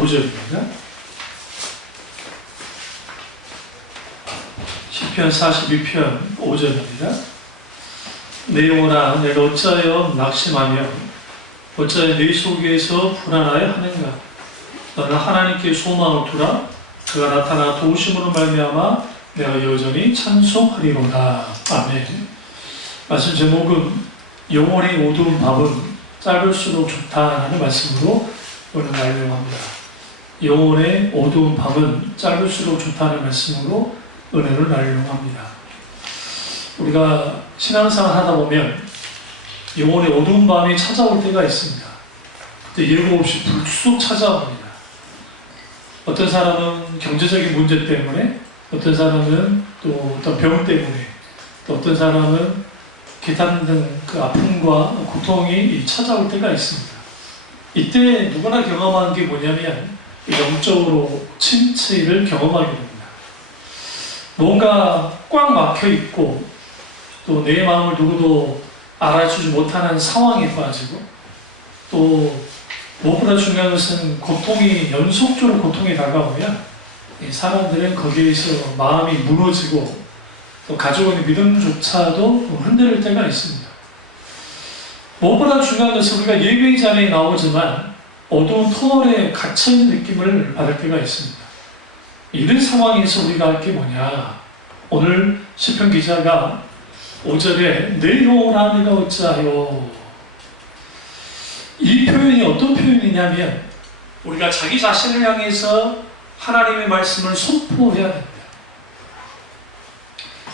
5절입니다. 시편 42편 5절입니다. 내 영혼아 내가 어찌하여 낙심하며 어찌하여 네 속에서 불안하여 하는가. 너는 하나님께 소망을 두라. 그가 나타나 도우심으로 말미암아 내가 여전히 찬송하리로다. 아멘. 말씀 제목은 영혼의 어두운 밤은 짧을수록 좋다라는 말씀으로 오늘 나누려합니다. 영혼의 어두운 밤은 짧을수록 좋다는 말씀으로 은혜를 나누려고 합니다. 우리가 신앙생활 하다 보면 영혼의 어두운 밤이 찾아올 때가 있습니다. 그때 예고 없이 불쑥 찾아옵니다. 어떤 사람은 경제적인 문제 때문에, 어떤 사람은 또 어떤 병 때문에, 또 어떤 사람은 기타 등 그 아픔과 고통이 찾아올 때가 있습니다. 이때 누구나 경험하는 게 뭐냐면 영적으로 침체를 경험하게 됩니다. 뭔가 꽉 막혀 있고 또 내 마음을 누구도 알아주지 못하는 상황에 빠지고 또 무엇보다 중요한 것은 고통이 연속적으로 고통이 다가오면 사람들은 거기에서 마음이 무너지고 또 가지고 있는 믿음조차도 흔들릴 때가 있습니다. 무엇보다 중요한 것은 우리가 예배의 자리에 나오지만 어두운 터널에 갇혀있는 느낌을 받을 때가 있습니다. 이런 상황에서 우리가 할 게 뭐냐. 오늘 시편 기자가 5절에 내 영혼아 내가 어찌하여, 이 표현이 어떤 표현이냐면 우리가 자기 자신을 향해서 하나님의 말씀을 선포해야 됩니다.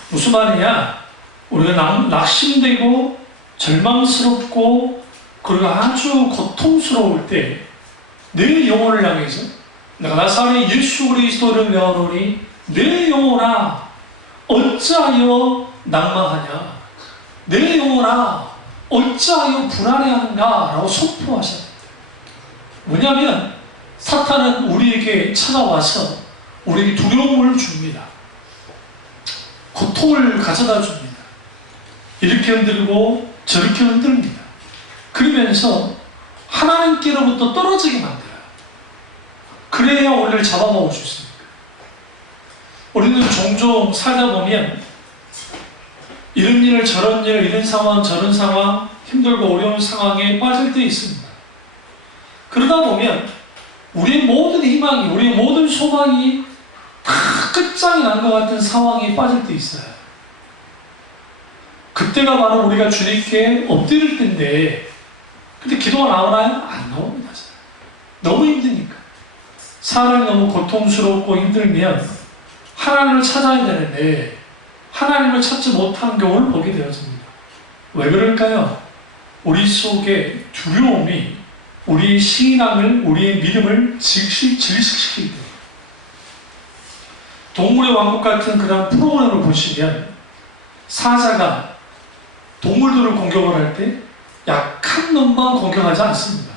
무슨 말이냐? 우리가 낙심되고 절망스럽고 그리고 아주 고통스러울 때 내 영혼을 향해서 내가 나사렛 예수 그리스도를 명하노니 내 영혼아 어찌하여 낭망하냐, 내 영혼아 어찌하여 불안해하는가 라고 선포하셔야 됩니다. 뭐냐면 사탄은 우리에게 찾아와서 우리에게 두려움을 줍니다. 고통을 가져다 줍니다. 이렇게 흔들고 저렇게 흔듭니다. 그러면서 하나님께로부터 떨어지게 만들어요. 그래야 우리를 잡아먹을 수 있습니다. 우리는 종종 살다 보면 이런 일 저런 일, 이런 상황 저런 상황, 힘들고 어려운 상황에 빠질 때 있습니다. 그러다 보면 우리의 모든 희망이, 우리의 모든 소망이 다 끝장이 난 것 같은 상황에 빠질 때 있어요. 그때가 바로 우리가 주님께 엎드릴 때인데, 근데 기도가 나오나요? 안 나옵니다. 너무 힘드니까. 사람이 너무 고통스럽고 힘들면 하나님을 찾아야 되는데 하나님을 찾지 못하는 경우를 보게 되어집니다. 왜 그럴까요? 우리 속에 두려움이 우리의 신앙을, 우리의 믿음을 질식시키게 돼요. 동물의 왕국 같은 그런 프로그램을 보시면 사자가 동물들을 공격을 할 때 약한 놈만 공격하지 않습니다.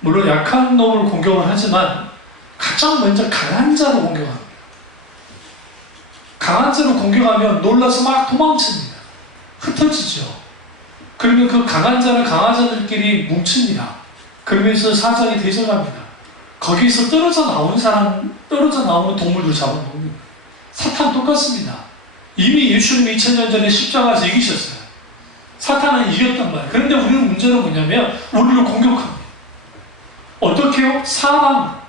물론 약한 놈을 공격을 하지만 가장 먼저 강한 자로 공격합니다. 강한 자로 공격하면 놀라서 막 도망칩니다. 흩어지죠. 그러면 그 강한 자는 강한 자들끼리 뭉칩니다. 그러면서 사자에 대적합니다. 거기서 떨어져 나오는 동물들 잡아먹습니다. 사탄 똑같습니다. 이미 예수님이 2000년 전에 십자가에서 이기셨어요. 사탄은 이겼단 말이에요. 그런데 우리는 문제는 뭐냐면 우리를 공격합니다. 어떻게요? 사망.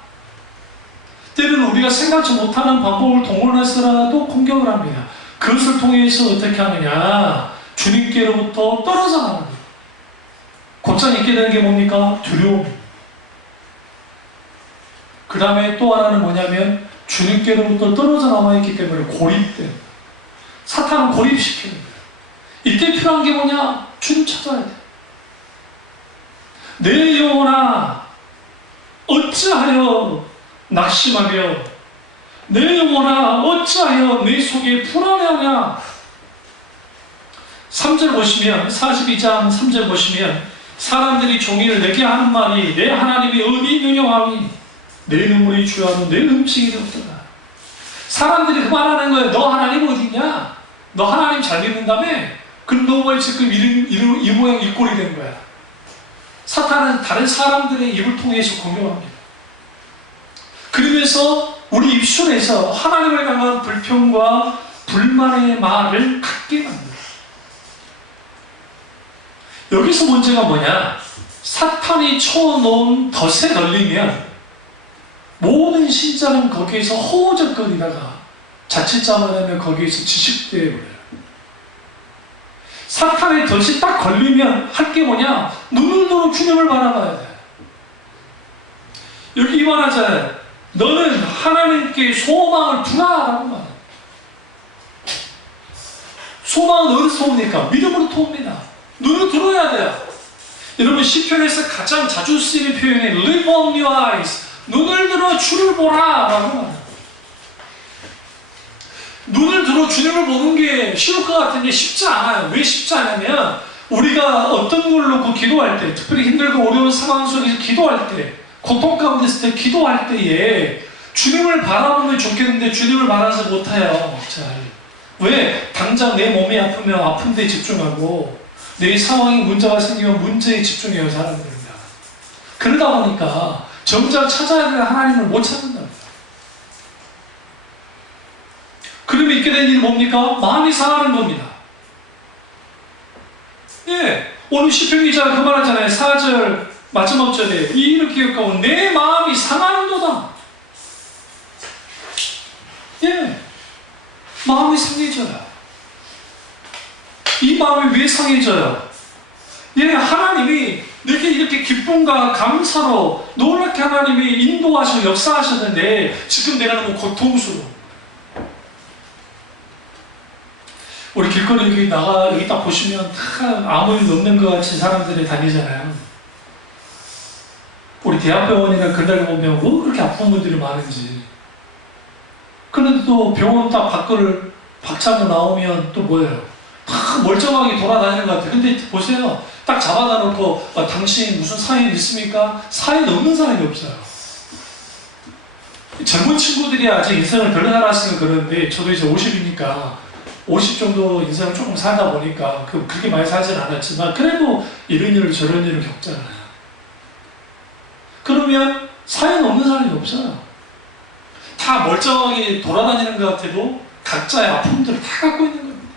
때로는 우리가 생각지 못하는 방법을 동원해서라도 공격을 합니다. 그것을 통해서 어떻게 하느냐? 주님께로부터 떨어져 나가는 거예요. 곧장 있게 되는 게 뭡니까? 두려움. 그 다음에 또 하나는 뭐냐면 주님께로부터 떨어져 나와 있기 때문에 고립돼요. 사탄은 고립시키는 거예요. 이때 필요한 게 뭐냐? 주님 찾아야 돼요. 내 영혼아 어찌하여 낙심하며 내 영혼아 어찌하여 내 속에 불안해하냐. 3절 보시면 42장 3절 보시면 사람들이 종일 내게 하는 말이 내 하나님이 어디 있느냐 하니 내 눈물이 주하는 내 음식이 되었더라. 사람들이 그 말하는 거예요. 너 하나님 어디 있냐? 너 하나님 잘 믿는다며? 그럼 너 왜 지금 이 모양 이 꼴이 된 거야? 사탄은 다른 사람들의 입을 통해서 공격합니다. 그래서 우리 입술에서 하나님을 향한 불평과 불만의 말을 갖게 만들어요. 여기서 문제가 뭐냐? 사탄이 쳐놓은 덫에 걸리면 모든 신자는 거기에서 허우적거리다가 자칫 잘못하면 거기에서 지식되어 버려요. 사탄의 덫이 딱 걸리면 할 게 뭐냐? 눈으로 주님을 바라봐야 돼. 여기 이 말하잖아요. 너는 하나님께 소망을 두라라고 말해요. 소망은 어디서 옵니까? 믿음으로 옵니다. 눈을 들어야 돼요. 여러분 시편에서 가장 자주 쓰이는 표현이 Lift up your eyes. 눈을 들어 주를 보라 라고 말해요. 눈을 들어 주님을 보는 게 쉬울 것 같은데 쉽지 않아요. 왜 쉽지 않냐면 우리가 어떤 걸 놓고 기도할 때, 특별히 힘들고 어려운 상황 속에서 기도할 때, 고통 가운데 있을 때 기도할 때에 주님을 바라보면 좋겠는데 주님을 바라지 못해요. 잘. 왜? 당장 내 몸이 아프면 아픈 데 집중하고 내 상황에 문제가 생기면 문제에 집중해요. 사람들입니다. 그러다 보니까 정작 찾아야 될 하나님을 못 찾는답니다. 그러면 있게 된 일이 뭡니까? 마음이 상하는 겁니다. 예, 오늘 시편 기자가 그 말하잖아요. 4절 마지막 절에 이 일을 기억하고 내 마음이 상하는도다. 예, 마음이 상해져요. 이 마음이 왜 상해져요? 예, 하나님이 이렇게 기쁨과 감사로 놀랍게 하나님이 인도하시고 역사하셨는데 지금 내가 너무 고통스러워. 우리 길거리 여기 딱 보시면 다 아무 일 없는 것 같이 사람들이 다니잖아요. 우리 대학병원이나 그날 보면 뭐 그렇게 아픈 분들이 많은지. 그런데 또 병원 딱 밖을 박차고 나오면 또 뭐예요? 다 멀쩡하게 돌아다니는 것 같아요. 근데 보세요. 딱 잡아다 놓고 당신 무슨 사연 있습니까? 사연 없는 사람이 없어요. 젊은 친구들이 아직 인생을 별로 살았으면 그러는데 저도 이제 50이니까 50 정도 인생을 조금 살다 보니까 그렇게 많이 살진 않았지만 그래도 이런 일을 저런 일을 겪잖아요. 그러면 사연 없는 사람이 없어요. 다 멀쩡하게 돌아다니는 것 같아도 각자의 아픔들을 다 갖고 있는 겁니다.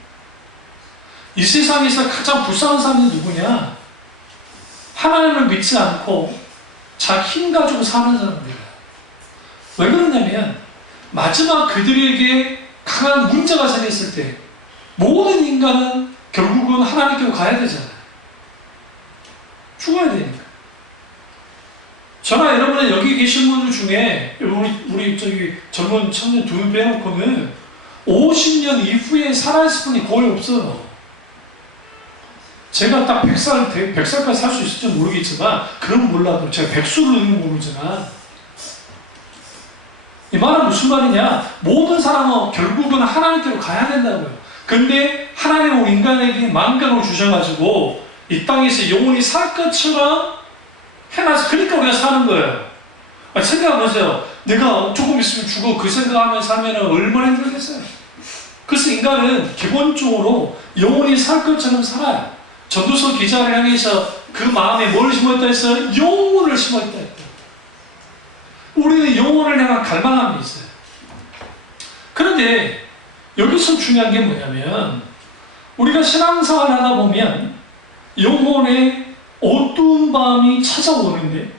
이 세상에서 가장 불쌍한 사람이 누구냐? 하나님을 믿지 않고 자기 힘 가지고 사는 사람들이에요. 왜 그러냐면 마지막 그들에게 강한 문제가 생겼을 때 모든 인간은 결국은 하나님께로 가야 되잖아요. 죽어야 되니까. 저나 여러분은 여기 계신 분들 중에 우리 젊은 청년 2명 빼놓고는 50년 이후에 살아있을 분이 거의 없어요. 제가 딱 100살까지 살 수 있을지 모르겠지만 그건 몰라도 제가 백수를 넣는 건 모르지만 이 말은 무슨 말이냐? 모든 사람은 결국은 하나님께로 가야 된다고요. 근데 하나님은 인간에게 만강을 주셔가지고 이 땅에서 영원히 살 것처럼 해놔서 그러니까 우리가 사는 거예요. 생각해보세요. 내가 조금 있으면 죽어 그 생각하면서 하면 얼마나 힘들겠어요. 그래서 인간은 기본적으로 영원히 살 것처럼 살아요. 전도서 기자를 향해서 그 마음에 뭘 심었다 해서 영혼을 심었다 했다. 우리는 영혼을 향한 갈망함이 있어요. 그런데 여기서 중요한 게 뭐냐면 우리가 신앙생활을 하다 보면 영혼의 어두운 밤이 찾아오는데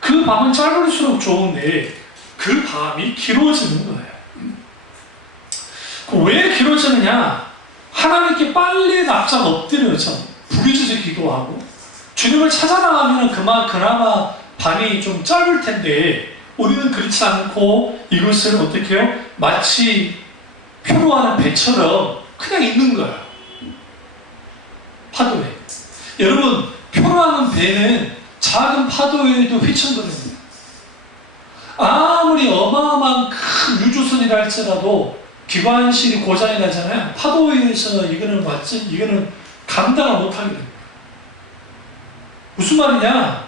그 밤은 짧을수록 좋은데 그 밤이 길어지는 거예요. 왜 길어지느냐? 하나님께 빨리 납작 엎드려서 부르짖어 기도하고 주님을 찾아나가면 그나마 밤이 좀 짧을 텐데 우리는 그렇지 않고 이것을 어떻게 해요? 마치 표로하는 배처럼 그냥 있는 거예요. 파도에. 여러분, 표로하는 배는 작은 파도에도 휘청거립니다. 아무리 어마어마한 큰 유조선이라 할지라도 기관실이 고장이 나잖아요. 파도에 의해서 이거는 감당을 못하게 됩니다. 무슨 말이냐?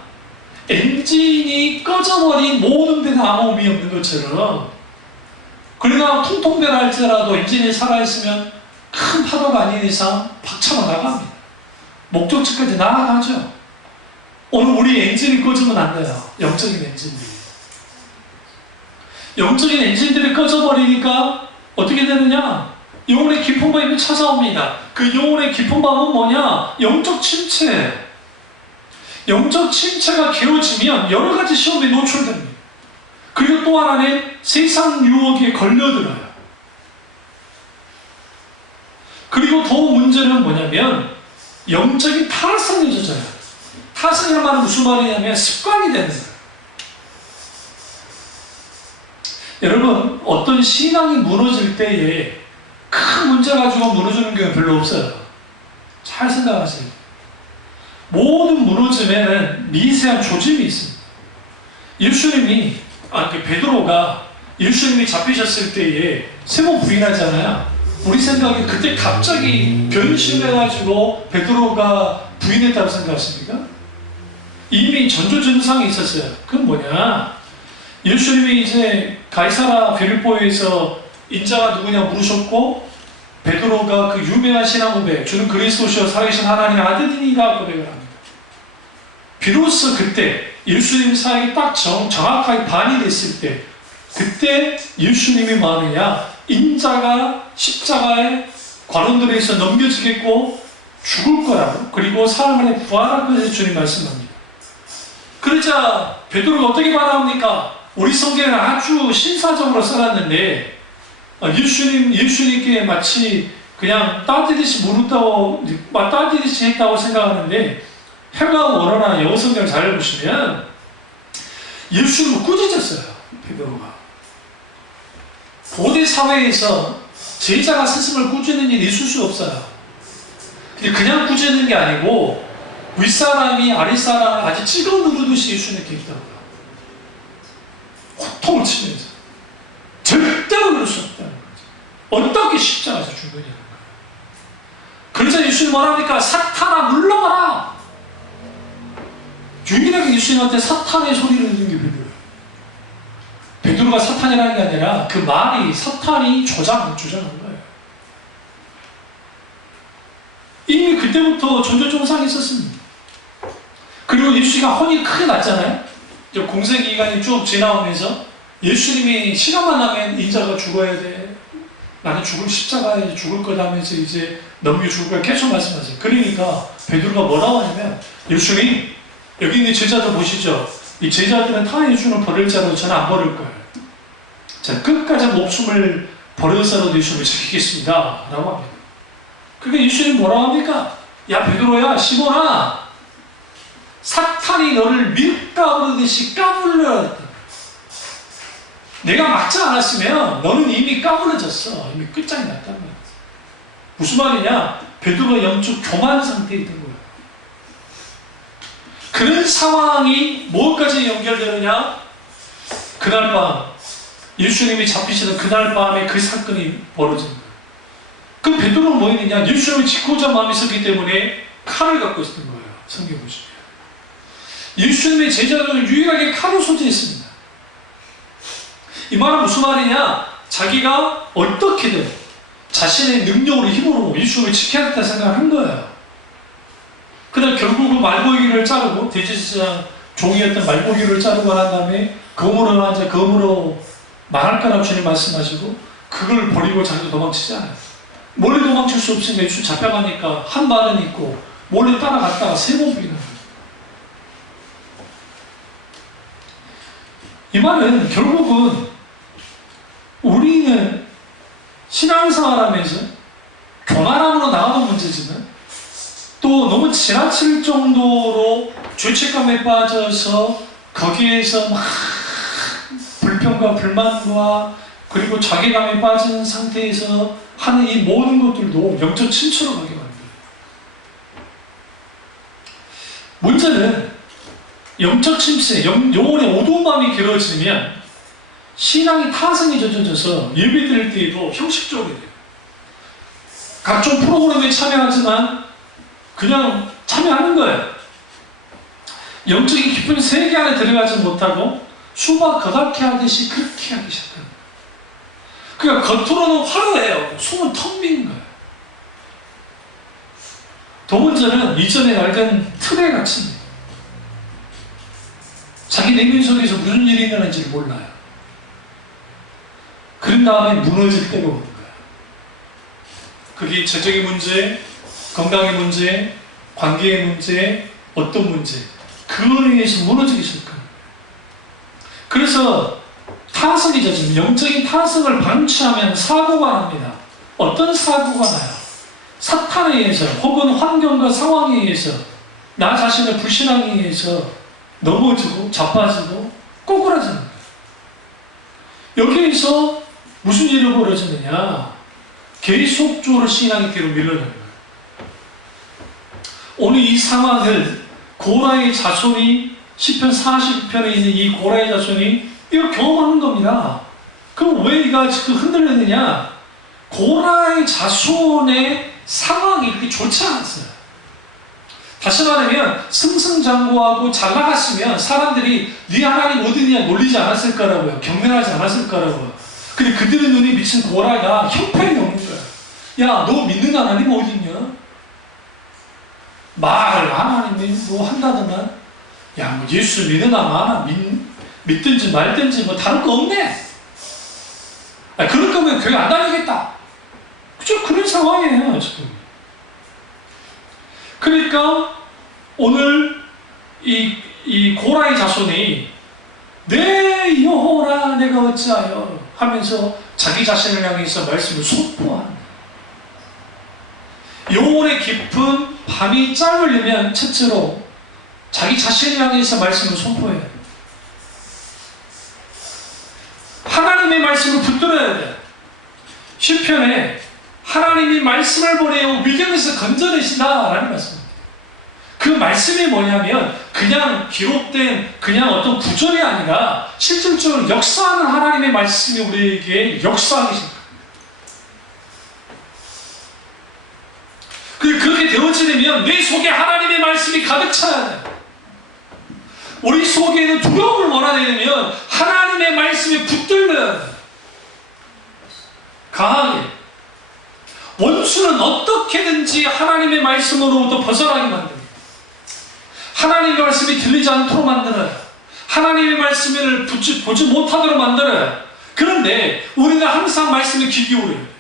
엔진이 꺼져버린 모든 배는 아무 의미 없는 것처럼 그러나 통통배라 할지라도 엔진이 살아있으면 큰 파도가 아닌 이상 박차고 나갑니다. 목적지까지 나아가죠. 오늘 우리 엔진이 꺼지면 안 돼요. 영적인 엔진이. 영적인 엔진들이 꺼져버리니까 어떻게 되느냐? 영혼의 깊은 밤이 찾아옵니다. 그 영혼의 깊은 밤은 뭐냐? 영적 침체. 영적 침체가 개어지면 여러 가지 시험에 노출됩니다. 그리고 또 하나는 세상 유혹에 걸려들어요. 그리고 더 문제는 뭐냐면 영적인 타락성이 젖어요. 타락성이라는 말은 무슨 말이냐면 습관이 되는 거예요. 여러분, 어떤 신앙이 무너질 때에 큰 문제 가지고 무너지는 경우는 별로 없어요. 잘 생각하세요. 모든 무너짐에는 미세한 조짐이 있습니다. 예수님이, 베드로가 예수님이 잡히셨을 때에 세 번 부인하잖아요. 우리 생각에 그때 갑자기 변심해가지고 베드로가 부인했다고 생각하십니까? 이미 전조 증상이 있었어요. 그건 뭐냐? 예수님이 이제 가이사라 빌립보에서 인자가 누구냐 물으셨고, 베드로가 그 유명한 신앙 고백, 주는 그리스도시여 살아계신 하나님의 아들이니라 고백을 합니다. 비로소 그때 예수님 사역이 딱 정확하게 반이 됐을 때, 그때 예수님이 뭐하느냐? 인자가 십자가에 관원들에서 넘겨지겠고 죽을 거라고, 그리고 사람 안에 부활할 것을 주님 말씀합니다. 그러자 베드로가 어떻게 반응합니까? 우리 성경에는 아주 신사적으로 써놨는데 예수님께 마치 그냥 따뜻이 물었다고, 따뜻이 했다고 생각하는데, 해가 원어나 영어 성경을 잘 보시면 예수님을 꾸짖었어요. 베드로가. 고대 사회에서 제자가 스승을 꾸짖는 일이 있을 수 없어요. 그냥 꾸짖는 게 아니고 윗사람이 아랫사람을 아주 찍어 누르듯이 예수님께 있다고요. 호통을 치면서 절대로 그럴 수 없다는 거죠. 어떻게 십자가에서 죽느냐는 거예요. 그러자 예수님 뭐랍니까? 사탄아 물러가라. 유일하게 예수님한테 사탄의 소리를 듣는 게 베드로예요. 베드로가 사탄이라는 게 아니라 그 말이 사탄이 주장한 거예요. 이미 그때부터 전조증상이 있었습니다. 그리고 예수가 혼이 크게 났잖아요. 공생기간이 쭉 지나오면서 예수님이 시간만 나면 인자가 죽어야 돼. 나는 십자가에 죽을 거다 하면서 이제 넘겨 죽을 거야 계속 말씀하세요. 그러니까 베드로가 뭐라고 하냐면, 예수님 여기 있는 제자들 보시죠. 이 제자들은 타 예수는 버릴 자로 저는 안 버릴 거예요. 자, 끝까지 목숨을 버려서라도 예수님을 지키겠습니다 라고 합니다. 그러니까 예수님 뭐라고 합니까? 야 베드로야, 시몬아, 사탄이 너를 밀 까부르듯이 까불려. 내가 막지 않았으면 너는 이미 까부러졌어. 이미 끝장이 났단 말이야. 무슨 말이냐? 베드로가 영적 교만 상태에 있던 거예요. 그런 상황이 뭐까지 연결되느냐? 그날 밤, 예수님이 잡히시는 그날 밤에 그 사건이 벌어진 거예요. 그 베드로는 뭐 했느냐? 예수님을 지키고자 마음이 있었기 때문에 칼을 갖고 있었던 거예요. 성경 보시면. 예수님의 제자들은 유일하게 칼을 소지했습니다. 이 말은 무슨 말이냐? 자기가 어떻게든 자신의 능력으로 힘으로 예수님을 지켜야겠다 생각을 한 거예요. 그다음 결국은 말고기를 자르고, 돼지시장 종이었던 말고기를 자르고 난 다음에 검으로 앉아 검으로 말할 거라고 주님 말씀하시고, 그걸 버리고 자기도 도망치지 않아요. 몰래 도망칠 수 없으니까 예수 잡혀가니까 한 말은 있고 몰래 따라갔다가 3번 부인하는 거예요. 이 말은 결국은 우리는 신앙생활하면서 교만함으로 나가는 문제지만, 또 너무 지나칠 정도로 죄책감에 빠져서 거기에서 막 불평과 불만과 그리고 자괴감에 빠진 상태에서 하는 이 모든 것들도 영적 침체로 가게 만듭니다. 문제는 영적 침체, 영혼의 어두운 마음이 길어지면 신앙이 타성이 젖어져서 예배 드릴 때에도 형식적으로 돼요. 각종 프로그램에 참여하지만 그냥 참여하는 거예요. 영적인 깊은 세계 안에 들어가지 못하고 수박 거닥게 하듯이 그렇게 하기 시작합니다. 그러니까 겉으로는 화려해요. 속은 텅 빈 거예요. 두 번째는 이전에 알던 틀에 갇힙니다. 자기 내면 속에서 무슨 일이 일어나는지를 몰라요. 그런 다음에 무너질 때가 오는 거야. 그게 재정의 문제, 건강의 문제, 관계의 문제, 어떤 문제, 그거에 의해서 무너지기 시작합니다. 그래서 타성이 젖으면, 영적인 타성을 방치하면 사고가 납니다. 어떤 사고가 나요? 사탄에 의해서 혹은 환경과 상황에 의해서 나 자신을 불신하기 위해서 넘어지고 자빠지고 꼬꾸라지는 거예요. 여기에서 무슨 일이 벌어지느냐? 계속적으로 신앙의 뒤로 밀려나는 거예요. 오늘 이 상황을 고라의 자손이 시편 40편에 있는 이 고라의 자손이 이걸 경험하는 겁니다. 그럼 왜 이가 지금 흔들리느냐? 고라의 자손의 상황이 그렇게 좋지 않았어요. 다시 말하면 승승장구하고 잘 나갔으면 사람들이 네 하나님 어디냐 놀리지 않았을 거라고요. 경멸하지 않았을 거라고요. 근데 그들의 눈에 미친 고라가 형편이 없는 거야. 야, 너 믿는 하나님 어디 있냐? 말을 하나님이 뭐 한다더만, 야, 뭐 예수 믿는 하나 믿든지 말든지 뭐 다를 거 없네. 아, 그럴 거면 교회 안 다니겠다. 그죠? 그런 상황이에요 지금. 그러니까 오늘 이 고라의 자손이 내 여호와라 내가 어찌하여 하면서 자기 자신을 향해서 말씀을 선포한다. 영혼의 깊은 밤이 짧으려면 첫째로 자기 자신을 향해서 말씀을 선포해야 돼요. 하나님의 말씀을 붙들어야 돼요. 시편에 하나님이 말씀을 보내어 위경에서 건져내신다라는 말씀입니다. 그 말씀이 뭐냐면 그냥 기록된 그냥 어떤 구절이 아니라 실질적으로 역사하는 하나님의 말씀이 우리에게 역사하기 시작합니다. 그렇게 되어지려면 내 속에 하나님의 말씀이 가득 차야 돼. 우리 속에는 두려움을 몰아내려면 하나님의 말씀에 붙들려야 돼. 강하게. 원수는 어떻게든지 하나님의 말씀으로부터 벗어나게 만듭니다. 하나님의 말씀이 들리지 않도록 만들어요. 하나님의 말씀을 보지 못하도록 만들어요. 그런데 우리는 항상 말씀에 귀 기울여요.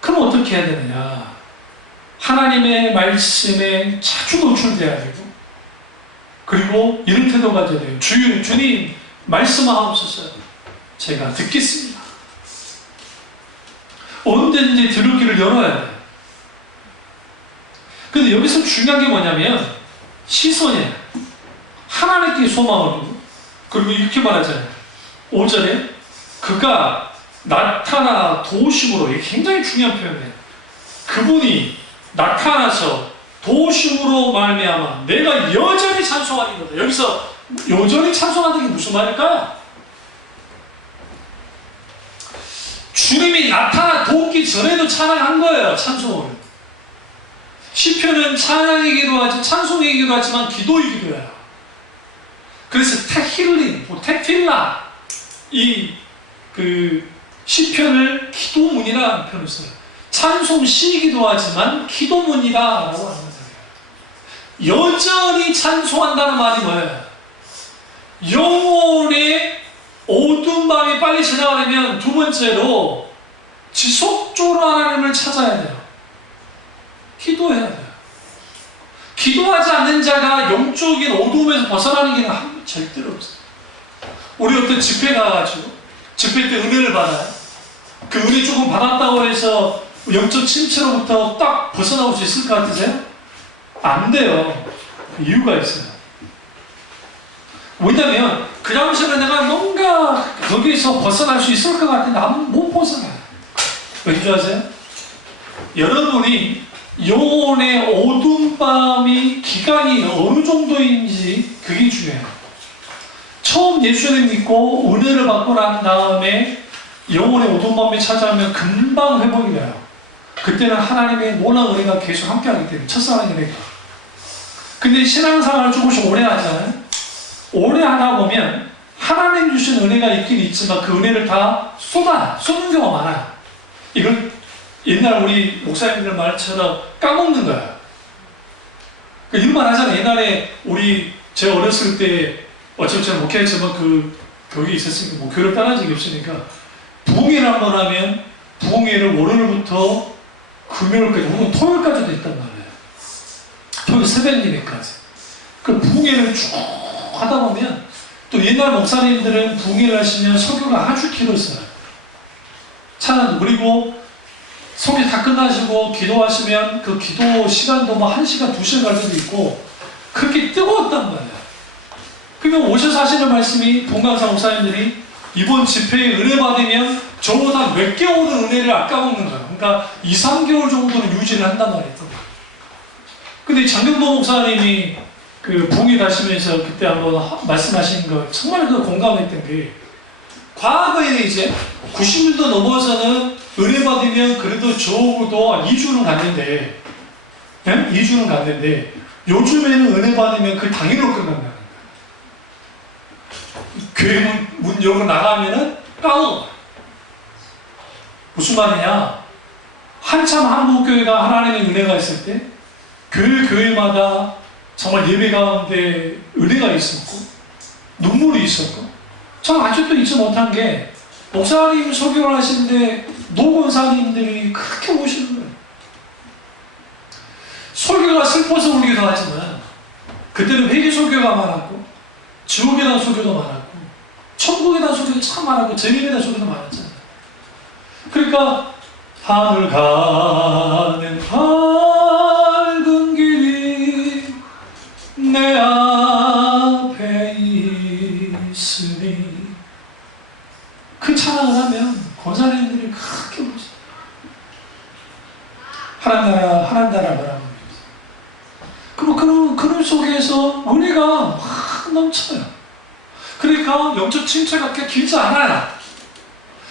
그럼 어떻게 해야 되느냐? 하나님의 말씀에 자주 노출돼야 되고, 그리고 이런 태도 가져야 돼요. 주님 말씀하옵소서. 제가 듣겠습니다. 언제든지 들을 길을 열어야 돼요. 근데 여기서 중요한 게 뭐냐면 시선이에요. 하나님께 소망을 두고, 그리고 이렇게 말하잖아요. 5절에 그가 나타나 도우심으로, 이게 굉장히 중요한 표현이에요. 그분이 나타나서 도우심으로 말미암아 내가 여전히 찬송하는 거다. 여기서 여전히 찬송한다는 게 무슨 말일까요? 주님이 나타나 돕기 전에도 찬양한 거예요. 찬송을. 시편은 찬양이기도 하지 찬송이기도 하지만 기도이기도 해요. 그래서 테힐린, 테필라, 시편을 기도문이라는 표현을 써요. 찬송시이기도 하지만 기도문이라고 하는 거예요. 여전히 찬송한다는 말이 뭐예요? 영혼의 어두운 밤이 빨리 지나가려면 두 번째로 지속적으로 하나님을 찾아야 돼요. 기도해야 돼요. 기도하지 않는 자가 영적인 어두움에서 벗어나는 길은 절대로 없어요. 우리 어떤 집회 가가지고 집회 때 은혜를 받아요. 그 은혜 조금 받았다고 해서 영적 침체로부터 딱 벗어나올 수 있을 것 같으세요? 안 돼요. 이유가 있어요. 왜냐면 그 당시에 내가 뭔가 거기서 벗어날 수 있을 것 같은데 못 벗어나요. 왠지 아세요? 여러분이 영혼의 어두운 밤이 기간이 어느 정도인지 그게 중요해요. 처음 예수를 믿고 은혜를 받고 난 다음에 영혼의 어두운 밤이 찾아오면 금방 회복이 돼요. 그때는 하나님의 놀라운 은혜가 계속 함께하기 때문에 첫사랑의 은혜가. 근데 신앙생활을 조금씩 오래 하잖아요. 오래 하다 보면 하나님 주신 은혜가 있긴 있지만 그 은혜를 다 쏟는 경우가 많아요. 이걸 옛날 우리 목사님들 말처럼 까먹는 거야. 이런 말 하잖아요. 옛날에 제 어렸을 때 어차피 제가 목회했지만 거기 있었으니까 목회를 떠난 적이 없으니까 부흥회를 한번 하면 부흥회를 월요일부터 금요일까지 혹은 토요일까지도 했단 말이에요. 토요일 새벽 예배까지. 그 부흥회를 쭉 하다 보면 또 옛날 목사님들은 부흥회를 하시면 설교가 아주 길었어요. 그리고 설교 다 끝나시고 기도하시면 그 기도 시간도 뭐 1시간, 2시간 갈 때도 있고 그렇게 뜨거웠단 말이에요. 그러면 오셔서 하시는 말씀이 동강사 목사님들이 이번 집회에 은혜 받으면 저보다 몇 개월은 은혜를 아까먹는 거예요. 그러니까 2, 3개월 정도는 유지를 한단 말이에요. 근데 장경도 목사님이 그 부흥회 가시면서 그때 한번 말씀하신 거 정말 그 공감했던 게 과거에 이제 90년도 넘어서는 은혜 받으면 그래도 적어도 2주는 갔는데 2주는 갔는데 요즘에는 은혜 받으면 그 당일로 끝난다는 거예요. 교회 문 열고 나가면은 까먹어. 무슨 말이냐? 한참 한국교회가 하나님의 은혜가 있을 때 교회마다 정말 예배 가운데 은혜가 있었고 눈물이 있었고 참 아직도 잊지 못한 게 목사님 설교를 하시는데 노권사님들이 그렇게 오시는 거예요. 설교가 슬퍼서 울기도 하지만 그때는 회개 설교가 많았고 지옥에 대한 설교도 많았고 천국에 대한 설교도 참 많았고 재림에 대한 설교도 많았잖아요. 그러니까 하늘 가는 밝은 길이 내 앞에 있으니 그 찬양을 하면 권사님들이 그렇게 오죠. 하나님 나라 바라봅니다. 그런 속에서 은혜가 막 넘쳐요. 그러니까 영적 침체가 꽤 길지 않아요.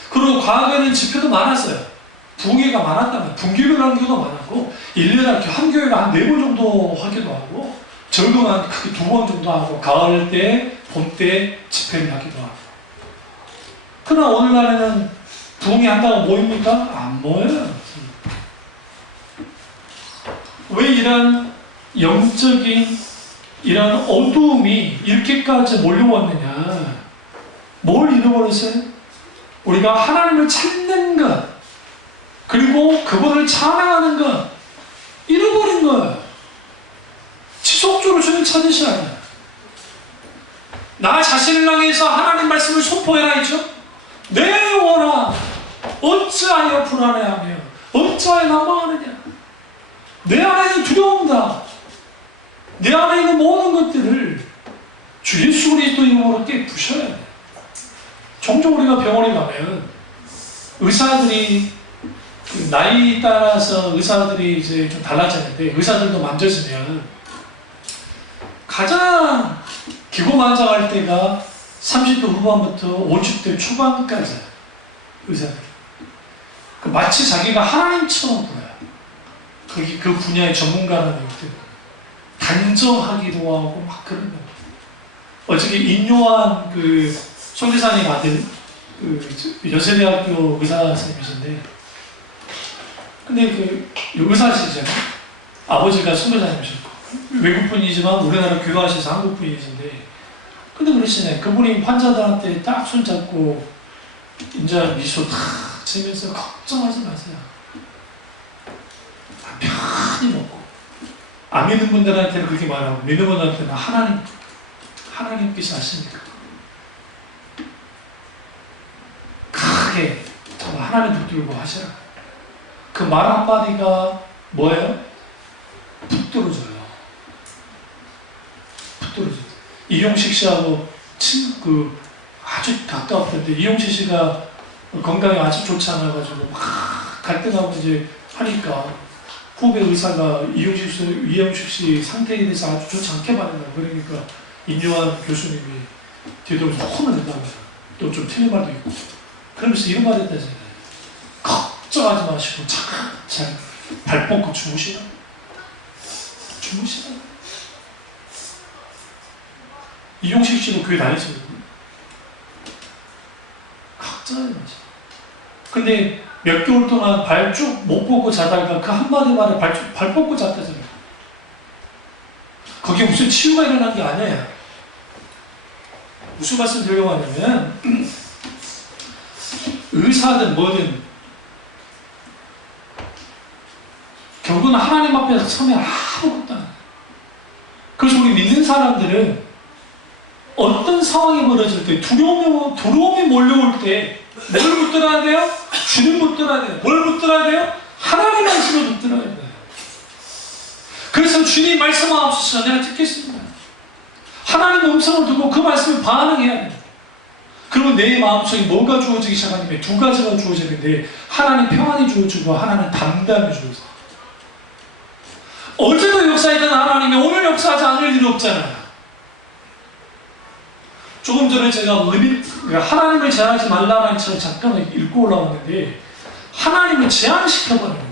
그리고 과거에는 집회도 많았어요. 부흥회가 많았다면 분기를 하는 경우도 많았고 1년에 한 교회가 한 4번 정도 하기도 하고 적어도 한 크게 2번 정도 하고 가을 때, 봄 때 집회를 하기도 하고. 그러나 오늘날에는 부흥회 한다고 모입니까? 안 모여요. 왜 이런 영적인 이런 어두움이 이렇게까지 몰려왔느냐? 뭘 잃어버렸어요? 우리가 하나님을 찾는 것, 그리고 그분을 찬양하는 것, 잃어버린 거예요. 지속적으로 주님 찾으셔야 해요. 나 자신을 향해서 하나님 말씀을 선포해라 했죠? 내 영혼아, 어찌하여 불안해하며 어찌하여 난망하느냐? 내 안에 있는 두려움다. 내 안에 있는 모든 것들을 주 예수 그리스도 이름으로 깨부셔야 돼요. 종종 우리가 병원에 가면 의사들이 나이 따라서 의사들이 이제 좀 달라지는데 의사들도 만져지면 가장 기고만장할 때가 30대 후반부터 50대 초반까지 의사들. 마치 자기가 하나님처럼 보여요. 그 분야의 전문가라는 것들. 단정하기도 하고 막 그런 거예요. 어저께 인요한 송대산이 아들 연세대학교 의사 선생님이신데 근데 의사시잖아요. 아버지가 송대산님이셨고 외국분이지만 우리나라 귀화하셔서 한국분이신데 근데 그러시네. 그분이 환자들한테 딱 손잡고 인자 미소 탁 지면서 걱정하지 마세요. 편히 먹고 안 믿는 분들한테는 그렇게 말하고 믿는 분들한테는 하나님께서 하십니까? 크게 정말 하나님 붙들고 하시라. 그 말 한마디가 뭐예요? 붙들어져요. 붙들어져요. 이용식 씨하고 아주 가까웠는데 이용식 씨가 건강이 아주 좋지 않아가지고 막 갈등하고 이제 하니까 후배 의사가 이용식 씨 상태에 대해서 아주 좋지 않게 말해요. 그러니까 인요한 교수님이 뒤돌아서 혼을 낸다고요. 또 좀 틀린 말도 있고. 그러면서 이런 말 했다잖아요. 걱정하지 마시고 잘 발 뻗고 주무시라. 이용식 씨도 교회 다니시거든요. 걱정하지 마시고. 근데 몇 개월 동안 발 쭉 못 뻗고 자다가 그 한마디 말에 발 뻗고 잤다잖아요. 거기에 무슨 치유가 일어난 게 아니에요. 무슨 말씀 드리려고 하냐면 의사든 뭐든 결국은 하나님 앞에 서면 아무것도 안 해요. 그래서 우리 믿는 사람들은 어떤 상황이 벌어질 때 두려움이 몰려올 때 뭘 붙들어야 돼요? 주님 붙들어야 돼요. 뭘 붙들어야 돼요? 하나님 말씀을 붙들어야 돼요. 그래서 주님 말씀하옵소서 내가 듣겠습니다. 하나님의 음성을 듣고 그 말씀에 반응해야 돼요. 그러면 내 마음속에 뭐가 주어지기 시작하냐면 두 가지가 주어지는데 하나님 평안이 주어지고 하나님 담담이 주어져요. 어제도 역사했던 하나님이 오늘 역사하지 않을 일이 없잖아요. 조금 전에 제가 하나님을 제한하지 말라는 책을 잠깐 읽고 올라왔는데 하나님을 제한시켜버리는 거예요.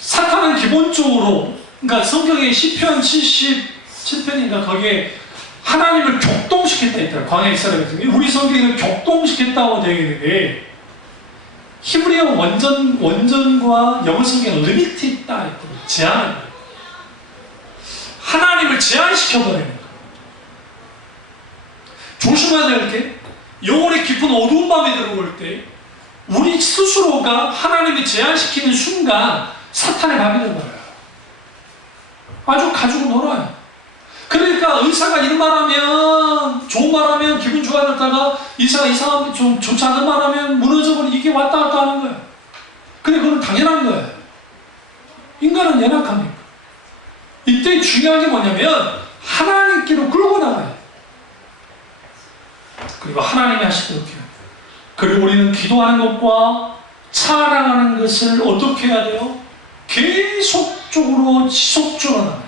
사탄은 기본적으로 그러니까 성경의 시편 77편인가 거기에 하나님을 격동시켰다 했더라고요. 광야 이스라엘 같은 경우에 우리 성경에는 격동시켰다고 되어 있는데 히브리어 원전과 영어 성경은 리미트 있다 했거든요. 제한을 거예요. 하나님을 제한시켜버리는 거예요. 조심해야 될 게 영혼의 깊은 어두운 밤이 들어올 때 우리 스스로가 하나님을 제한시키는 순간 사탄의 밥이 되어버려요. 아주 가지고 놀아요. 그러니까 의사가 이런 말하면 좋은 말하면 기분 좋아졌다가 의사가 이상하면 좀 좋지 않은 말하면 무너져버리는 이게 왔다 갔다 하는 거예요. 근데 그건 당연한 거예요. 인간은 연약합니까? 이때 중요한 게 뭐냐면 하나님께로 끌고 나가요. 그리고 하나님이 하시도록 해요. 그리고 우리는 기도하는 것과 찬양하는 것을 어떻게 해야 돼요? 계속적으로 지속적으로 나가요.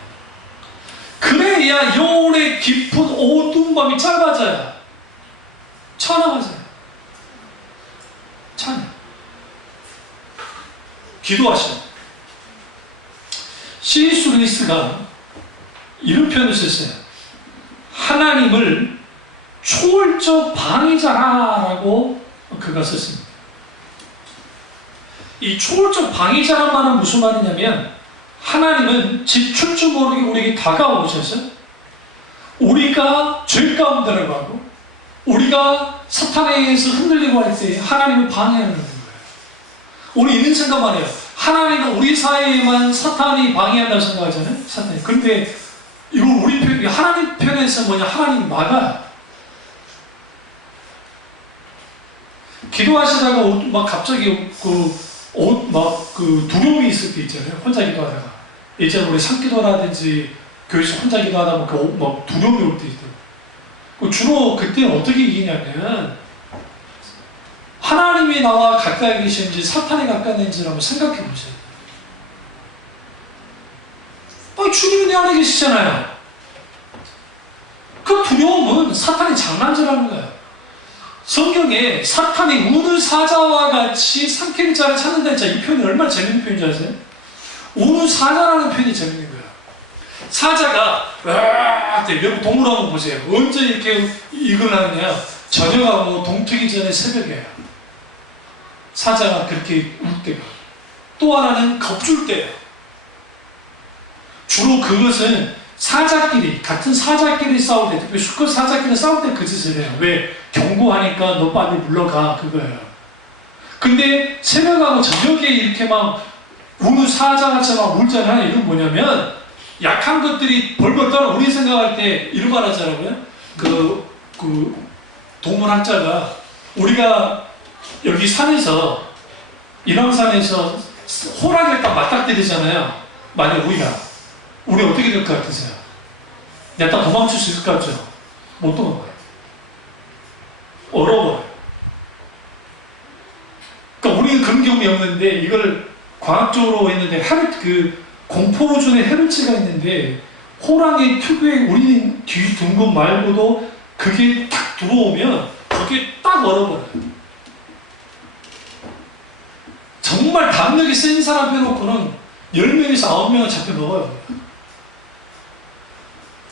그래야 영혼의 깊은 어두운 밤이 짧아져요. 찬양하세요. 찬양. 기도하세요. C.S. 루이스가 이런 표현을 썼어요. 하나님을 초월적 방위자라고 그가 썼습니다. 이 초월적 방위자란 말은 무슨 말이냐면 하나님은 지출 줄 모르게 우리에게 다가오셔서 우리가 죄 가운데 들어가고 우리가 사탄에 의해서 흔들리고 할 때 하나님을 방해하는 거예요. 우리 있는 생각만 해요. 하나님은 우리 사이에만 사탄이 방해한다고 생각하잖아요. 사탄이. 그런데 이걸 우리 편, 하나님 편에서 뭐냐? 하나님 막아요. 기도하시다가 막 갑자기 두려움이 있을 때 있잖아요. 혼자 기도하다가. 예전에 우리 산기도라든지 교회에서 혼자 기도하다 보면 막 두려움이 올 때 있대요. 주로 그때는 어떻게 이기냐면 하나님이 나와 가까이 계시는지 사탄이 가까이 있는지 한번 생각해 보세요. 주님이 내 안에 계시잖아요. 그 두려움은 사탄이 장난질하는 거예요. 성경에 사탄이 우는 사자와 같이 삼키는 자를 찾는다 했잖아요. 이 표현이 얼마나 재밌는 표현인지 아세요? 우는 사자라는 표현이 재밌는 거예요. 사자가 외국 동물 한번 보세요. 언제 이렇게 이걸 하느냐? 저녁하고 동트기 전에 새벽에 사자가 그렇게 울 때가. 또 하나는 겁줄 때예요. 주로 그것은 사자끼리, 같은 사자끼리 싸울 때, 특히 수컷 사자끼리 싸울 때 그 짓을 해요. 왜? 경고하니까 너 빨리 물러가, 그거예요. 근데 새벽하고 저녁에 이렇게 막 우는 사자같이 막 울잖아요. 이건 뭐냐면 약한 것들이 벌벌 떠나. 우리 생각할 때 이런 말 하잖아요. 동물학자가 우리가 여기 산에서 인왕산에서 호랑이를 딱 맞닥뜨리잖아요. 만약 우리 어떻게 될 것 같으세요? 내가 딱 도망칠 수 있을 것 같죠? 못 도망가요. 얼어버려요. 그러니까 우리는 그런 경험이 없는데 이걸 과학적으로 했는데 공포로존의 헤르츠가 있는데 호랑이 특유의 우리는 뒤 둥근 말고도 그게 딱 들어오면 그게 딱 얼어버려요. 정말 담력이 센 사람 빼놓고는 10명에서 9명은 잡혀 먹어요.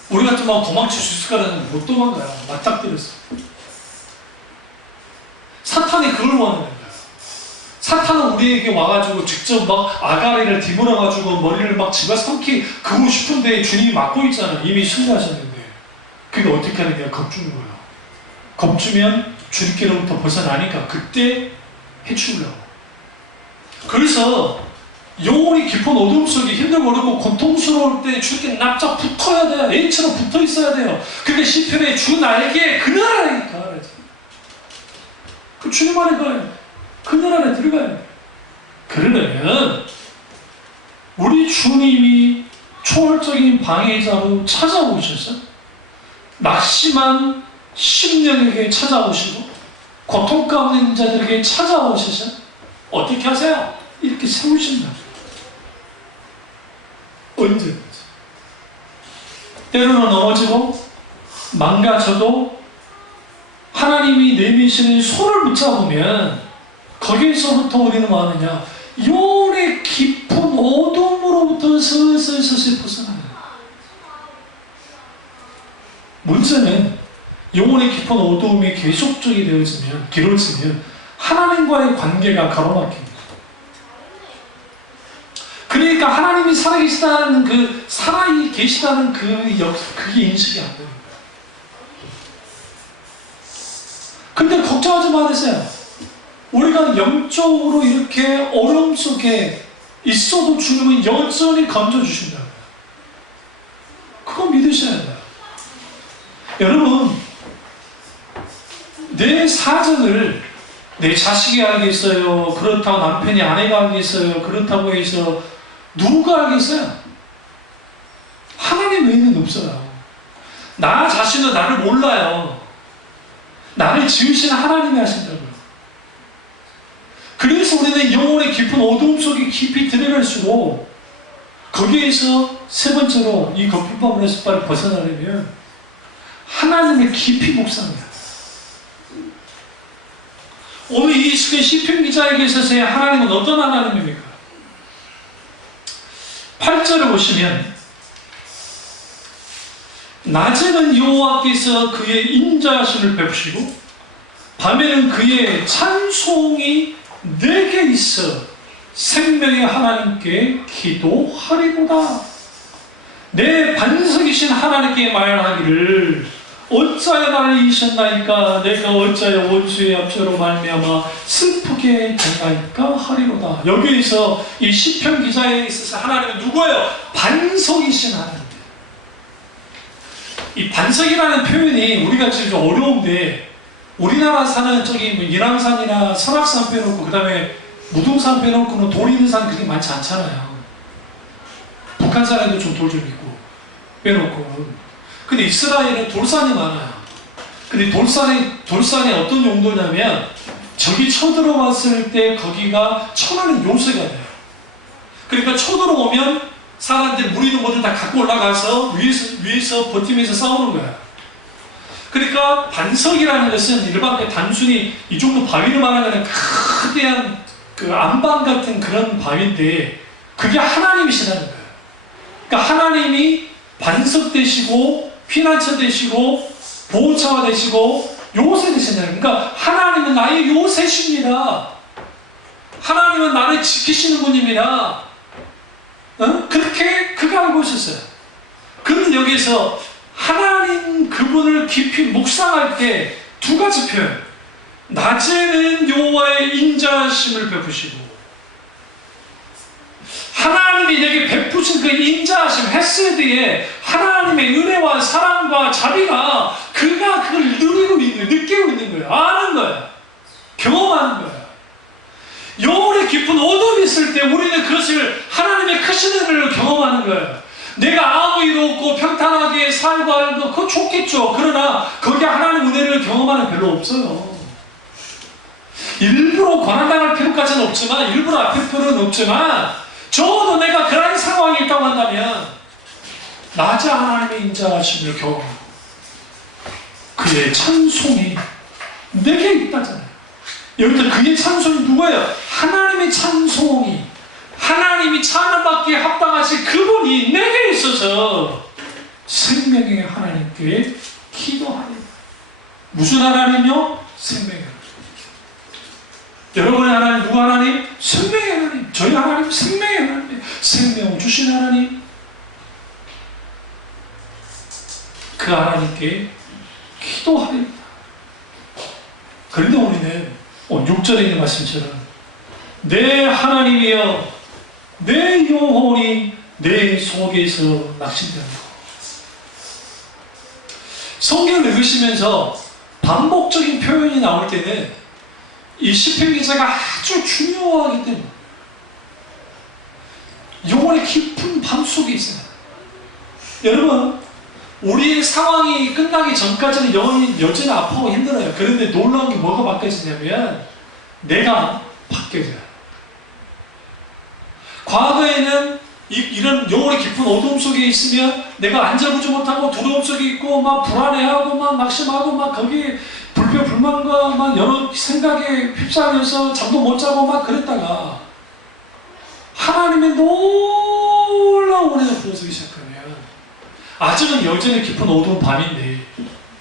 우리 같은 막 도망칠 수 있을까라는 못 도망가요. 맞닥뜨렸어. 사탄이 그걸 원하는 거예요. 사탄은 우리에게 와가지고 직접 막 아가리를 뒤물어가지고 머리를 막 집어서 삼키고 싶은데 주님이 막고 있잖아요. 이미 승리하셨는데. 그게 우리가 어떻게 하는 게 겁주는 거예요. 겁주면 줄기로부터 벗어나니까 그때 해치우려고. 그래서 영혼이 깊은 어둠 속에 힘들고 어렵고 고통스러울 때 주께 납작 붙어야 돼요. A처럼 붙어 있어야 돼요. 그게 시편에 주 날개에 그늘 안에 가야 돼. 그 주님 안에 가요. 그늘 안에 들어가야 돼. 그러려면 우리 주님이 초월적인 방해자로 찾아오셔서 낙심한 심령에게 찾아오시고 고통 가운데 있는 자들에게 찾아오셔서 어떻게 하세요? 이렇게 세우신다. 언제든지. 때로는 넘어지고 망가져도 하나님이 내미시는 손을 붙잡으면 거기에서부터 우리는 뭐 하느냐? 영혼의 깊은 어둠으로부터 서서히 벗어나요. 문제는 영혼의 깊은 어두움이 계속적이 되어지면, 길어지면 하나님과의 관계가 가로막힙니다. 그러니까 하나님이 살아계시다는 살아계시다는 그게 인식이 안 돼요. 근데 걱정하지 마세요. 우리가 영적으로 이렇게 어려움 속에 있어도 주님은 여전히 건져주신다. 그거 믿으셔야 돼요. 여러분, 내 사정을 내 자식이 알겠어요. 그렇다고 남편이 아내가 알겠어요. 그렇다고 해서 누가 알겠어요? 하나님 외에는 없어요. 나 자신은 나를 몰라요. 나를 지으신 하나님이 하신다고요. 그래서 우리는 영혼의 깊은 어두움 속에 깊이 들어갈수록 거기에서 세 번째로 이 거풀바구니에서 빨리 벗어나려면 하나님을 깊이 묵상해요. 오늘 이 시편 기자에게 있어서의 하나님은 어떤 하나님입니까? 8절을 보시면 낮에는 여호와께서 그의 인자하심을 베푸시고 밤에는 그의 찬송이 내게 있어 생명의 하나님께 기도하리로다. 내 반석이신 하나님께 말하기를 어찌하여 나를 이기셨나이까? 내가 어찌하여 원수의 압제로 말미암아 슬프게 된나이까 하리로다. 여기에서 이 시편 기자에 있어서 하나님은 누구예요? 반석이신 하나님. 이 반석이라는 표현이 우리가 지금 좀 어려운데, 우리나라 사는 저기 뭐 인왕산이나 설악산 빼놓고 그 다음에 무등산 빼놓고는 돌 있는 산 그렇게 많지 않잖아요. 북한산에도 좀 돌 좀 있고 빼놓고. 근데 이스라엘은 돌산이 많아요. 근데 돌산이 어떤 용도냐면 저기 쳐들어왔을 때 거기가 천하는 요새가 돼요. 그러니까 쳐들어오면 사람들이 무리도 뭐든 다 갖고 올라가서 위에서 버티면서 싸우는 거야. 그러니까 반석이라는 것은 일반 단순히 이 정도 바위를 말하는 거대한 그 안방 같은 그런 바위인데 그게 하나님이시라는 거예요. 그러니까 하나님이 반석 되시고 피난처 되시고 보호차가 되시고 요새 되시잖아요. 그러니까 하나님은 나의 요새십니다. 하나님은 나를 지키시는 분입니다. 그렇게 그가 알고 있었어요. 그런데 여기서 하나님 그분을 깊이 묵상할 때 두 가지 표현. 낮에는 여호와의 인자하심을 베푸시고 하나님이 내게 베푸신 그 인자하심 헤세드에 하나님의 은혜와 사랑과 자비가 그가 그걸 느끼고 있는 거예요. 아는 거예요. 경험하는 거예요. 영혼의 깊은 어둠이 있을 때 우리는 그것을 하나님의 크신 은혜를 경험하는 거예요. 내가 아무 일 없고 평탄하게 살고 하는 거 그거 좋겠죠. 그러나 거기에 하나님 은혜를 경험하는 별로 없어요. 일부러 고난당할 필요까지는 없지만 일부러 아플 필요는 없지만 적어도 내가 그런 상황이 있다고 한다면 낮에 하나님의 인자하심을 경험하고 그의 찬송이 내게 있다잖아요. 여기서 그의 찬송이 누구예요? 하나님의 찬송이 하나님이 찬양받기에 합당하신 그분이 내게 있어서 생명의 하나님께 기도하리라. 무슨 하나님이요? 생명의 하나님. 여러분의 하나님 누구 하나님? 생명의 하나님. 저희 하나님 생명의 하나님. 생명을 주신 하나님. 그 그 하나님께 기도하리이다. 그런데 우리는 6절에 있는 말씀처럼 내 하나님이여 내 영혼이 내 속에서 낙심되었다. 성경을 읽으시면서 반복적인 표현이 나올 때는 이 시편 기자가 아주 중요하기 때문에 영혼의 깊은 밤 속에 있어요. 여러분, 우리의 상황이 끝나기 전까지는 영혼이 여전히 아파하고 힘들어요. 그런데 놀라운 게 뭐가 바뀌어지냐면 내가 바뀌어져요. 과거에는 이런 영혼의 깊은 어둠 속에 있으면 내가 안절부절 못하고 두려움 속에 있고 막 불안해하고 막 낙심하고 막 거기에 불평불만과 막 여러 생각에 휩싸여서 잠도 못 자고 막 그랬다가 하나님의 놀라운 은혜가 부어지기 시작하면 아직은 여전히 깊은 어두운 밤인데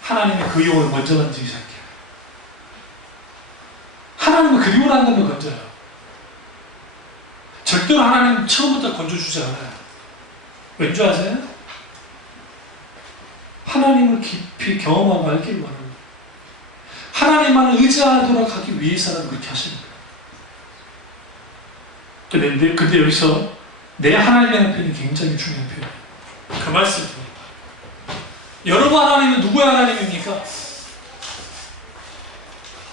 하나님의 그 영혼을 먼저 만지기 시작해요. 하나님은 그 영혼 한 놈을 건져요. 절대로 하나님 처음부터 건져주지 않아요. 왠지 아세요? 하나님을 깊이 경험하고 알길 원합니다. 하나님만을 의지하도록 하기 위해서라도 그렇게 하십니다. 근데 여기서 내 하나님이라는 표현이 굉장히 중요한 표현이에요. 그 말씀. 여러분 하나님은 누구의 하나님입니까?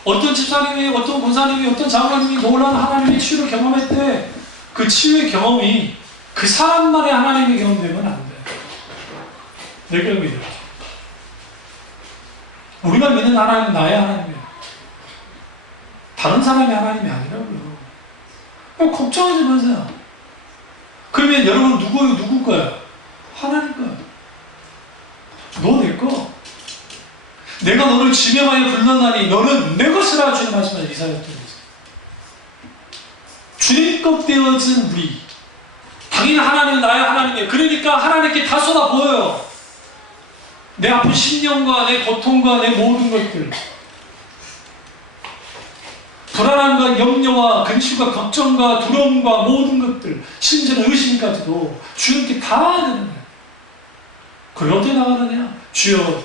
어떤 집사님이, 어떤 권사님이, 어떤 장로님이 놀라운 하나님의 치유를 경험했대. 그 치유의 경험이 그 사람만의 하나님의 경험되면 안 돼. 내 경험이죠. 우리가 믿는 하나님은 나의 하나님이에요. 다른 사람의 하나님이 아니라고요. 걱정하지 마세요. 그러면 여러분 누구 거야? 하나님 거야. 너 내 거. 내가 너를 지명하여 불렀나니 너는 내 것이라 주님 말씀하신 이사야 통해서. 주님 것 되어진 우리. 당연히 하나님은 나의 하나님이에요. 그러니까 하나님께 다 쏟아 보여요. 내 아픈 심령과 내 고통과 내 모든 것들. 불안함과 염려와 근심과 걱정과 두려움과 모든 것들, 심지어는 의심까지도 주님께 다 내는 거예요. 그걸 어떻게 나가느냐? 주여,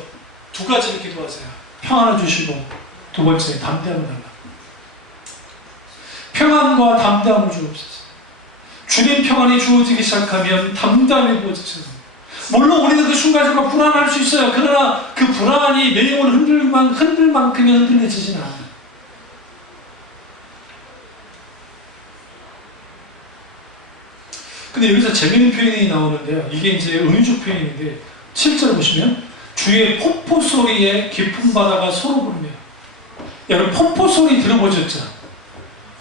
두 가지를 기도하세요. 평안을 주시고, 두 번째, 담대함을 달라. 평안과 담대함을 주옵소서. 주님 평안이 주어지기 시작하면 담대함이 부어지죠. 물론 우리는 그 순간순간 불안할 수 있어요. 그러나 그 불안이 내 영혼을 흔들 만큼이 흔들려지지는 않아요. 근데 여기서 재미있는 표현이 나오는데요. 이게 이제 은유적 표현인데 7절 보시면 주의 폭포 소리에 깊은 바다가 서로 부르며. 여러분 폭포 소리 들어보셨죠?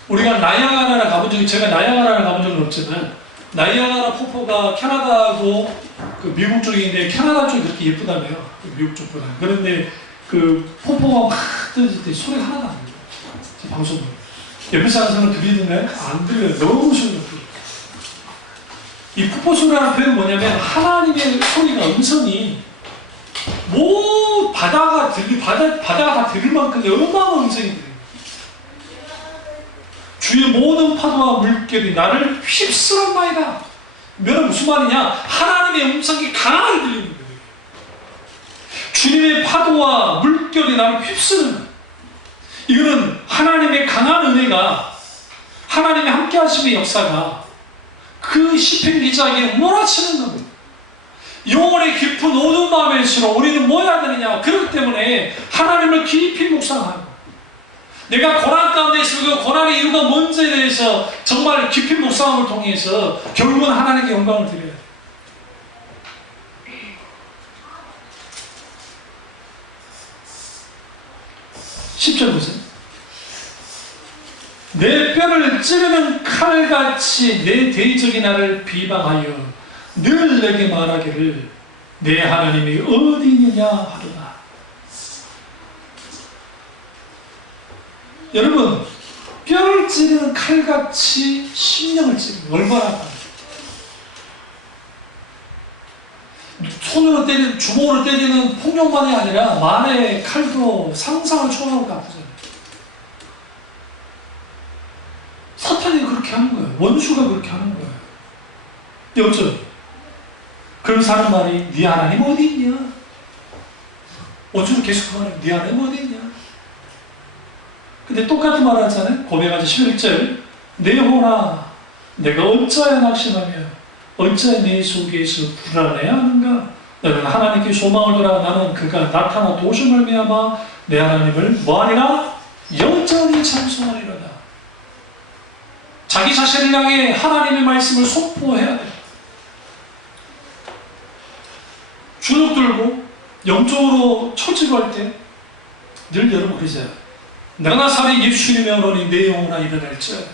우리가 나이아가라를 가본 적이, 제가 나이아가라를 가본 적은 없지만 나이아가라 폭포가 캐나다하고 그 미국 쪽인데 캐나다 쪽이 그렇게 예쁘다며요. 미국 쪽보다. 그런데 그 폭포가 막 떨어질 때 소리가 하나도 안 들려요. 방송으로. 옆에 사는 사람 들리는가요? 안 들려요. 너무 시원해요. 이 폭포 소리라는 표현은 뭐냐면 하나님의 소리가, 음성이 바다가 다 들릴 만큼의 어마어마한 음성이 들려요. 주의 모든 파도와 물결이 나를 휩쓸었나이다. 이건 무슨 말이냐? 하나님의 음성이 강하게 들리는 거예요. 주님의 파도와 물결이 나를 휩쓰는 거예요. 이거는 하나님의 강한 은혜가, 하나님의 함께 하심의 역사가 그 시편 기자에게 몰아치는 겁니다. 영혼의 깊은 어두운 마음일수록 우리는 뭐 해야 되느냐? 그렇기 때문에 하나님을 깊이 묵상하고, 내가 고난 가운데 있으면 그 고난의 이유가 뭔지에 대해서 정말 깊이 묵상함을 통해서 결국은 하나님께 영광을 드려야 돼요. 10절 보세요. 내 뼈를 찌르는 칼같이 내 대적이 나를 비방하여 늘 내게 말하기를 내 하나님이 어디 있느냐 하더라. 여러분, 뼈를 찌르는 칼같이 심령을 찌르는, 얼마나 아파요. 손으로 때리는, 주먹으로 때리는 폭력만이 아니라 말의 칼도 상상을 초월하고 아프잖아요. 사탄이 그렇게 하는 거예요. 원수가 그렇게 하는 거예요. 여쭤. 그럼 사는 말이 네 하나님 어디 있냐? 5주를 계속 말해요. 네 안에 뭐 어디 있냐? 근데 똑같은 말 하잖아요. 고백하자 11절. 내 영혼아 내가 어찌하여 낙심하며 어찌하여 내 속에서 불안해하는가? 너는 하나님께 소망을 두라. 나는 그가 나타나 도심을 말미암아 내 하나님을 뭐하리라? 여전히 찬송하리로다. 자기 자신을 향해 하나님의 말씀을 선포해야 돼. 주눅 들고 영적으로 처지할 때 늘 여러분 그러세요. 내가 나사렛 예수님의 언어니 내 영혼아 일어날지어다.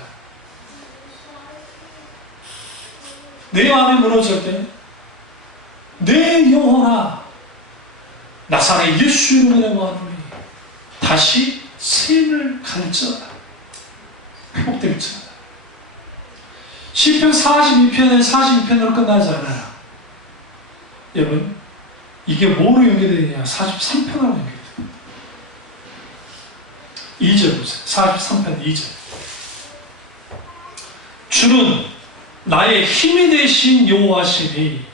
내 마음이 무너질 때 내 영혼아 나사렛 예수 이름으로 말하노니 다시 샘을 갈지어다. 회복될지어다. 시편 42편에 42편으로 끝나지 않아요. 여러분 이게 뭐로 연결되느냐? 43편으로 연결돼요. 2절 보세요. 43편 2절. 주는 나의 힘이 되신 여호와시니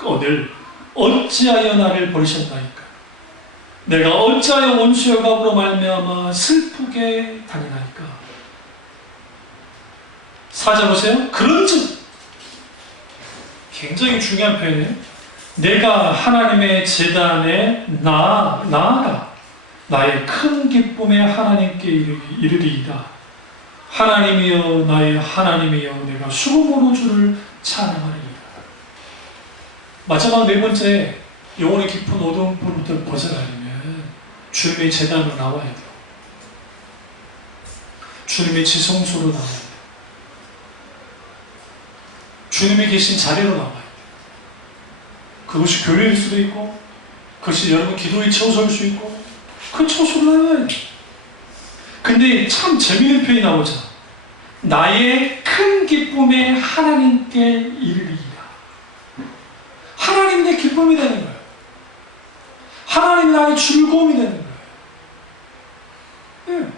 어딜 어찌하여 나를 버리셨나이까? 내가 어찌하여 원수의 갑으로 말미암아 슬프게 다니나이까? 4절 보세요. 그런즉 굉장히 중요한 표현이에요. 내가 하나님의 제단에 나아가 나의 큰 기쁨에 하나님께 이르리이다. 하나님이여 나의 하나님이여 내가 수금으로 주를 찬양하리이다. 마지막 네 번째, 영혼의 깊은 어두움부터 벗어나려면 주님의 제단으로 나와야 돼요. 주님의 지성소로 나와야 돼요. 주님이 계신 자리로 나와야 돼요. 그것이 교회일 수도 있고, 그것이 여러분 기도에 채워설 수 있고, 그 처소로 나와야 돼요. 근데 참 재미있는 표현이 나오죠. 나의 큰 기쁨에 하나님께 이르리이다. 하나님이 내 기쁨이 되는 거예요. 하나님이 나의 즐거움이 되는 거예요. 네.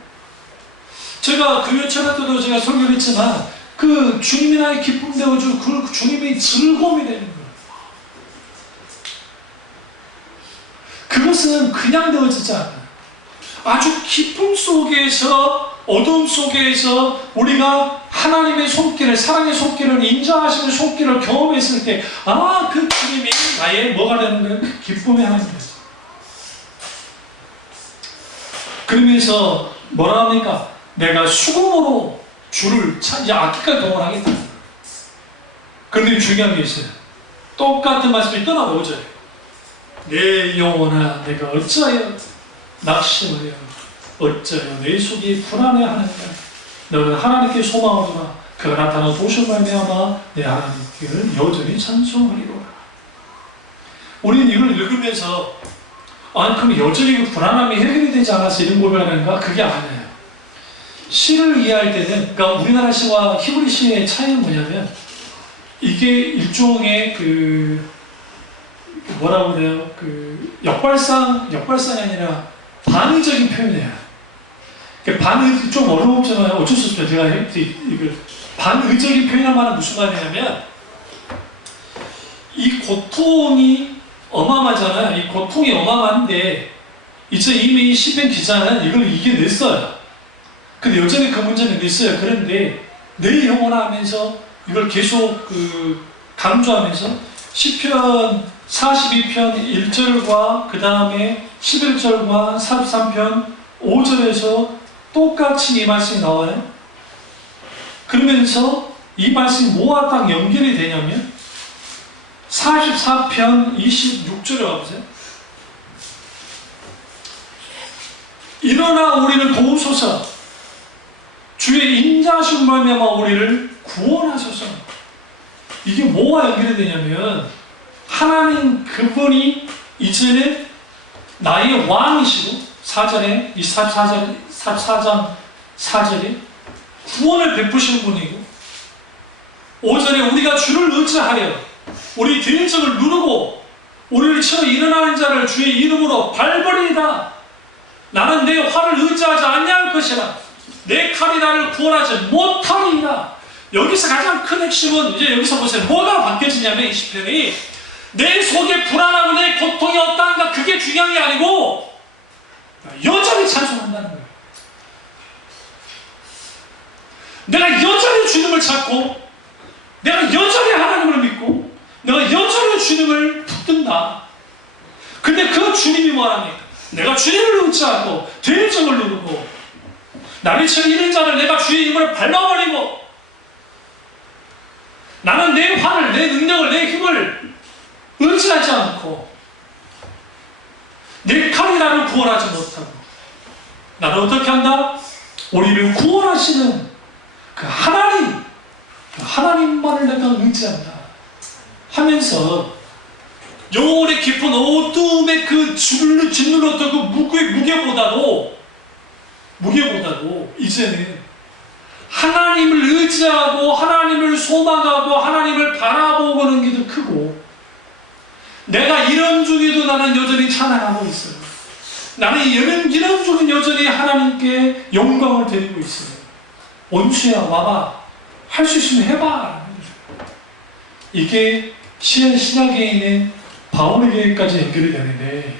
제가 교회 철학 때도 제가 설교를 했지만 그 주님이 나의 기쁨 되어주고 그 주님의 즐거움이 되는 거예요. 그것은 그냥 되어지지 않아요. 아주 기쁨 속에서 어둠 속에서 우리가 하나님의 손길을 사랑의 손길을 인정하시는 손길을 경험했을 때 그 주님이 나의 뭐가 되는 거예요? 그 기쁨의 하나님 되죠. 그러면서 뭐라 합니까? 내가 수금으로 주를 이제 악기까지 동원하겠다. 그런데 중요한 게 있어요. 똑같은 말씀이 또 나오죠. 내 영혼아 내가 어찌하여 낙심하여 어찌하여 내 속이 불안해하는가? 너는 하나님께 소망을 두라. 그가 나타나 도심을 말미암아 내 하나님께를 여전히 찬송하리로라. 우리는 이걸 읽으면서 그럼 여전히 불안함이 해결이 되지 않아서 이런 고백하는가? 그게 아니에요. 시를 이해할 때는 그러니까 우리나라 시와 히브리 시의 차이는 뭐냐면 이게 일종의 뭐라고 그래요? 역발상이 아니라 반의적인 표현이에요. 반의 좀 어려웠잖아요. 어쩔 수 없죠. 제가 이걸 반의적인 표현한 말은 무슨 말이냐면 이 고통이 어마어마하잖아요. 이 고통이 어마어마한데 이제 이미 시편 기자는 이걸 이겨냈어요. 근데 여전히 그 문제는 있어요. 그런데 내 영혼아 하면서 이걸 계속 강조하면서 시편 42편 1절과 그 다음에 11절과 43편 5절에서 똑같이 이 말씀이 나와요. 그러면서 이 말씀이 뭐와 딱 연결이 되냐면 44편 26절에 와보세요. 일어나 우리를 도우소서 주의 인자하신 말미암아 우리를 구원하소서. 이게 뭐와 연결이 되냐면 하나님 그분이 이제는 나의 왕이시고 4절에 44장 4절에 구원을 베푸시는 분이고 5절에 우리가 주를 의지하여 우리 대적을 누르고 우리를 치러 일어나는 자를 주의 이름으로 밟으리이다. 나는 내 활을 의지하지 아니할 것이라. 내 칼이 나를 구원하지 못하리이다. 여기서 가장 큰 핵심은 이제 여기서 보세요. 뭐가 바뀌어지냐면 이 시편이 내 속에 불안하고 내 고통이 어떠한가 그게 중요한 게 아니고 여전히 찬송한다는 거예요. 내가 여전히 주님을 찾고 내가 여전히 하나님을 믿고 내가 여전히 주님을 붙든다. 근데 그 주님이 뭐합니까? 내가 주님을 의지하고 대적을 누르고 나를 치는 이런 자를 내가 주의 힘을 밟아버리고 나는 내 화를, 내 능력을, 내 힘을 의지하지 않고 내 칼이 나를 구원하지 못하고 나를 어떻게 한다? 우리를 구원하시는 그 하나님, 그 하나님만을 내가 의지한다 하면서 영혼의 깊은 어둠의 그 짓눌렀던 그 무게보다도 이제는 하나님을 의지하고 하나님을 소망하고 하나님을 바라보는 게 더 크고 내가 이런 중에도 나는 여전히 찬양하고 있어요. 나는 이런 중에 여전히 하나님께 영광을 드리고 있어요. 원수야 와봐. 할 수 있으면 해봐. 이게 신약에 있는 바울에게까지 연결이 되는데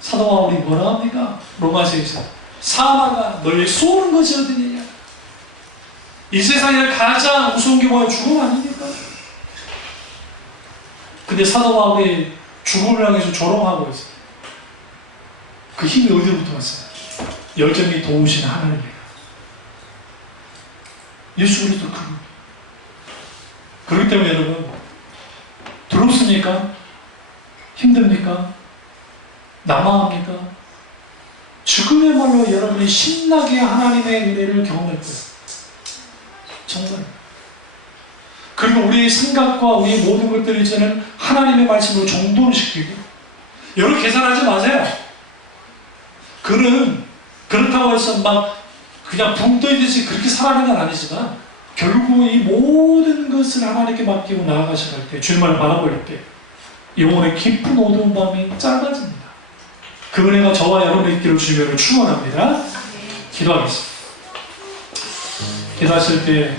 사도 바울이 뭐라 합니까? 로마서에서 사마가 너희 쏘는 것이 어디냐? 이 세상에 가장 무서운 게 뭐야? 죽음 아닙니까? 근데 사도 바울이 죽음을 향해서 조롱하고 있어요. 그 힘이 어디로부터 왔어요? 여전히 도우시는 하나님이에요. 예수 그리스도 그분. 그렇기 때문에 여러분 두렵습니까? 힘듭니까? 남아합니까? 죽음의말로 여러분이 신나게 하나님의 은혜를 경험할 거예요. 정말. 그리고 우리의 생각과 우리의 모든 것들을 이제는 하나님의 말씀으로 정돈시키고 여러분 계산하지 마세요. 그는 그렇다고 해서 막 그냥 붕 떠있듯이 그렇게 살아가는 건 아니지만 결국 이 모든 것을 하나님께 맡기고 나아가셔갈 때 주님만을 바라볼 때 영혼의 깊은 어두운 밤이 짧아집니다. 그 은혜가 저와 여러분의 있기를 주님으로 축원합니다. 기도하겠습니다. 기도하실 때